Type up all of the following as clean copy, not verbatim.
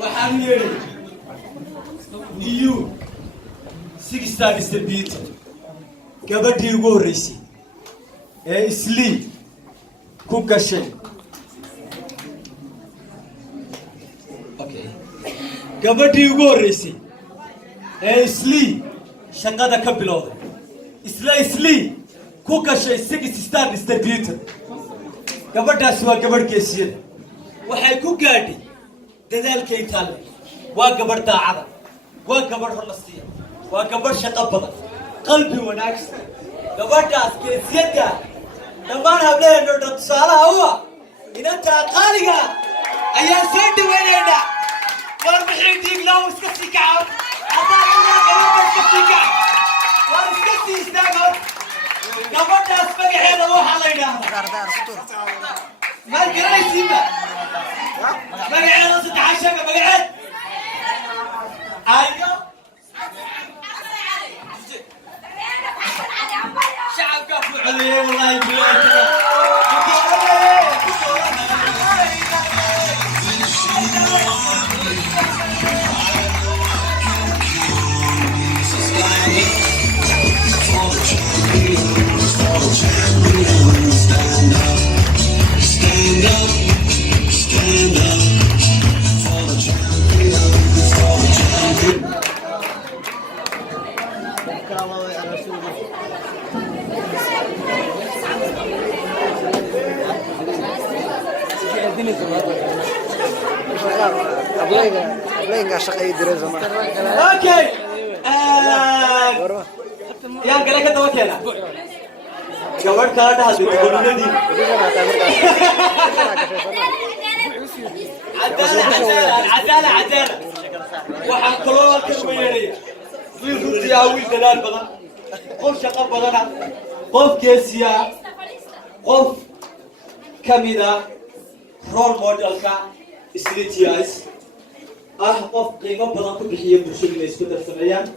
waxaan yeelay new 6 star distributor gabadhii ugu horeysay ee isli ku gashay gabadhii ugu horeysay ee isli shaqada ka bilowday isli ku gashay 6 star distributor gabadhaas waa gabadh geesiyada waxay ku gaadhay dadaalkay taale waa gabadh daacada waa gabadh hornasiya waa gabadh shaqo badan qalbi wanaagsan gabadhaas geesiyada dhammaan hableena dhan tusaalaha uwa inanta qaaliga ayaan soo dhaweynaynaa war bixii diiglaw iska sii kaco haddaan ilaa gabadha iska sii kaco war iska sii istaago gabadhaas magaceeda waxaa la yidhaahdaa ما قرأي سيبا مقعد وصلت عشاق مقعد أيوه شعب كفو عليه والله يبلغ اوكي يا قالك انت وكيله جوار كارد هذه تقولون دي عدالة وحقلوا الكلمة ويقول يا ويل دلال بدن قف شقة بدن قف كيسيا قف كاميرا رول موديل كا استريتيايز قف قيمة بدن كبيرة بشكل يسكت السمايان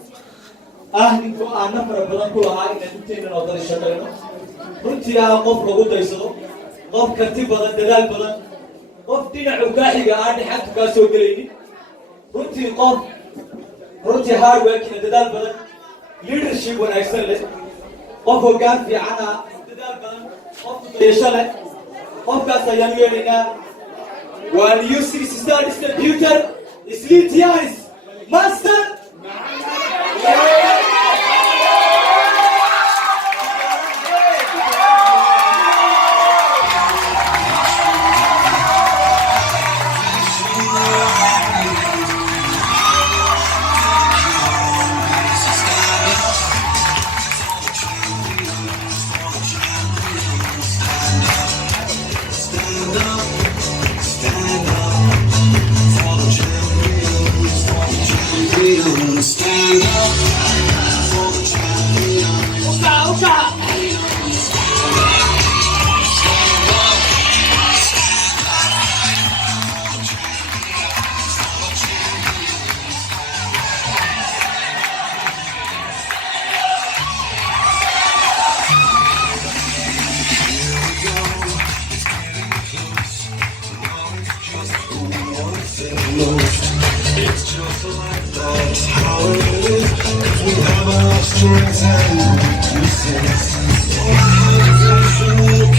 نكو أنا فربنا كل هاي نتوتي من أوضاع الشغلة كنت يا قف لقول تيسلو قف كتيب بدن دلال بدن قف دين عكاحي قاعد حتى كاسو قليني كنت قف كنت هارد ورك دلال بدن leadership وأنا أحسن قف وقام في عنا دلال بدن قف تيشله قف كاسيان يورينا وأن يوسف ستار distributor إسليتيايز ماستر It's just like that's how it is. 'Cause we have our strengths and weaknesses.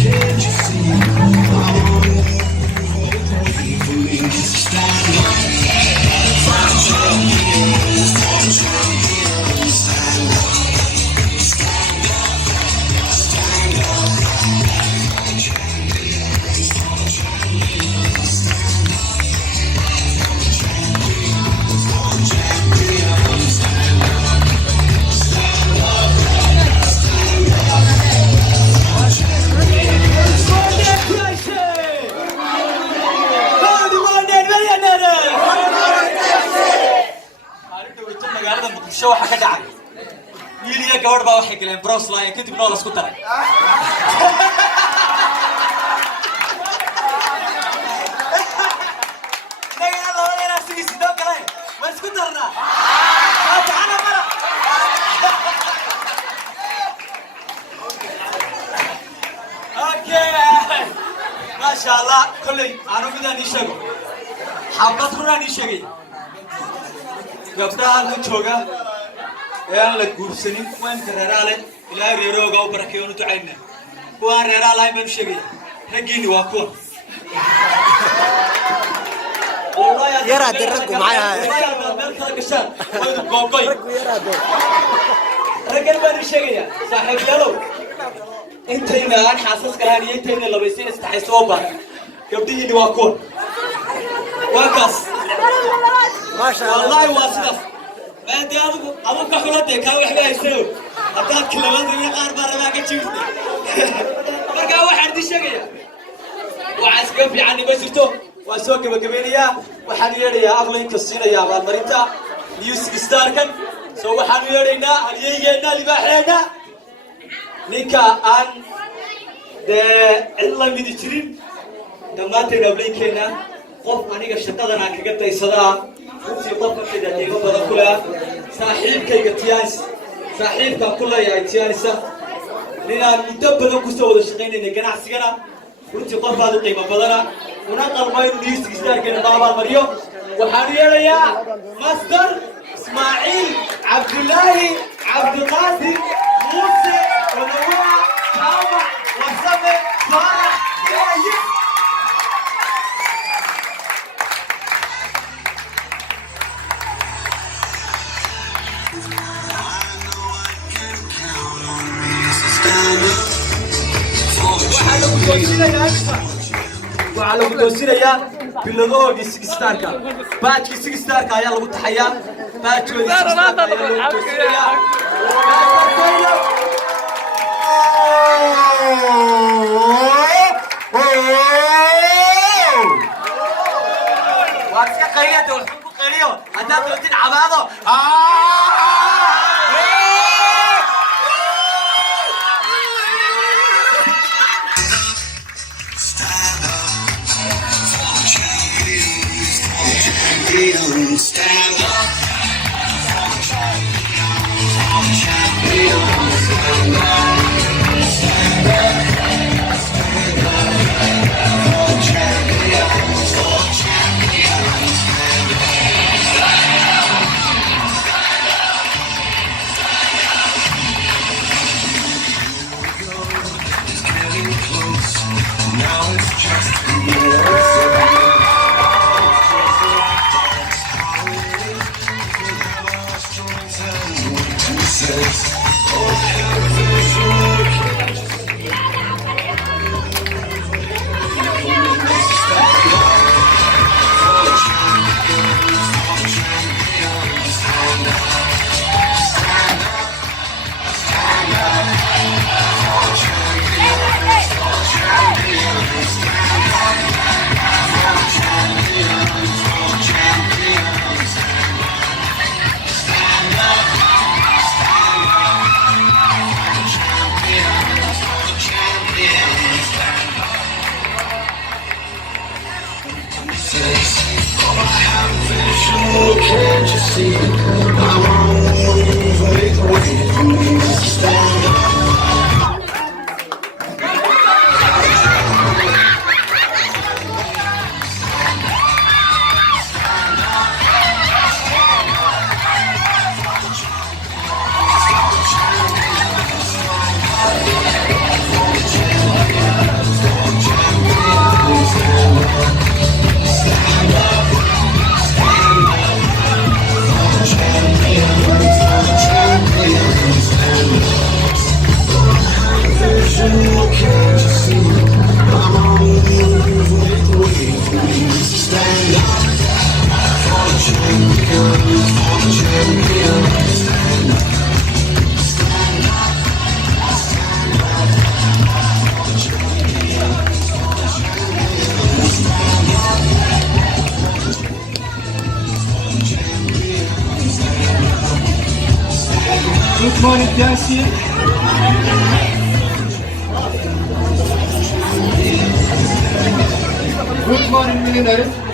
Can't you see? I'm only waiting for me to stand up. Fight champions, fight champions, stand up. Stand up, stand up. Fight champions, fight champions, stand up. شو waxa ka dhacay wiiliga gabadh baa waxay galeen bros line kadib noo la isku daray naga la wada sigis doo galay ma isku darna taana mara okay ma sha Allah kolley aanu midaan ii sheego xabad runaan ii sheegay gabdhaha halka jooga ee aan la guursanin kuwa inta reeraa leh ilaahay reerooga u barakeeyo nu ducayna kuwa aan reeraa lahayn baan u sheegaya raggiinni waa kuwan yaraade raggu maxay ahaayeen meel kala gashaan waydu googoy raggan baan ii sheegaya saaxiibayaalow intayna aan xaasaska lahayn iyo intayna labaysan istaxayso oo baan gabdhihiinni waa kuwan waa kaas والله واسطة ما أنت أبو كحولتك كانوا يحبوا يسوون أتاك كلمات من قارب ما كتشوفني مركا واحد دي شقية وعسكر في عني بسرته وأسوق بكبيريا وحنيريا أغلين كسينا يا مريتا نيوس ستاركن سو حنيرينا هنيجينا لبحرنا نيكا أن ده إلا ميدترين دماتنا بليكنا قف أنيك شتادنا كجت يصدا runtii qofka kida deego badan ku leh saaxiibkayga tiyaanis saaxiibka kula yahay tiyaanisa ninaan muddo badan ku soo wada shaqaynayna ganacsigana runtii qof aad u qiimo badana una qalmaynu dhiistigistaarkeena baabaa mariyo waxaan yeelayaa masdar ismaaciil cabdullaahi cabdiqaadir muuse wadawaa jaamac warsame faarax yaayi waxaa lagu toosinayaa biladoodii sigistaarka baajkii sigistaarka ayaa lagu taxayaa baajkoodii sigistaarka ayaa lagu toosinayaa waad iska qayliyada waxu ku qayliyo haddaad dootid cabaado Stand up. Can't you see? I won't move away from you. Stand up. Good morning, Jansi. Good morning, millionaire.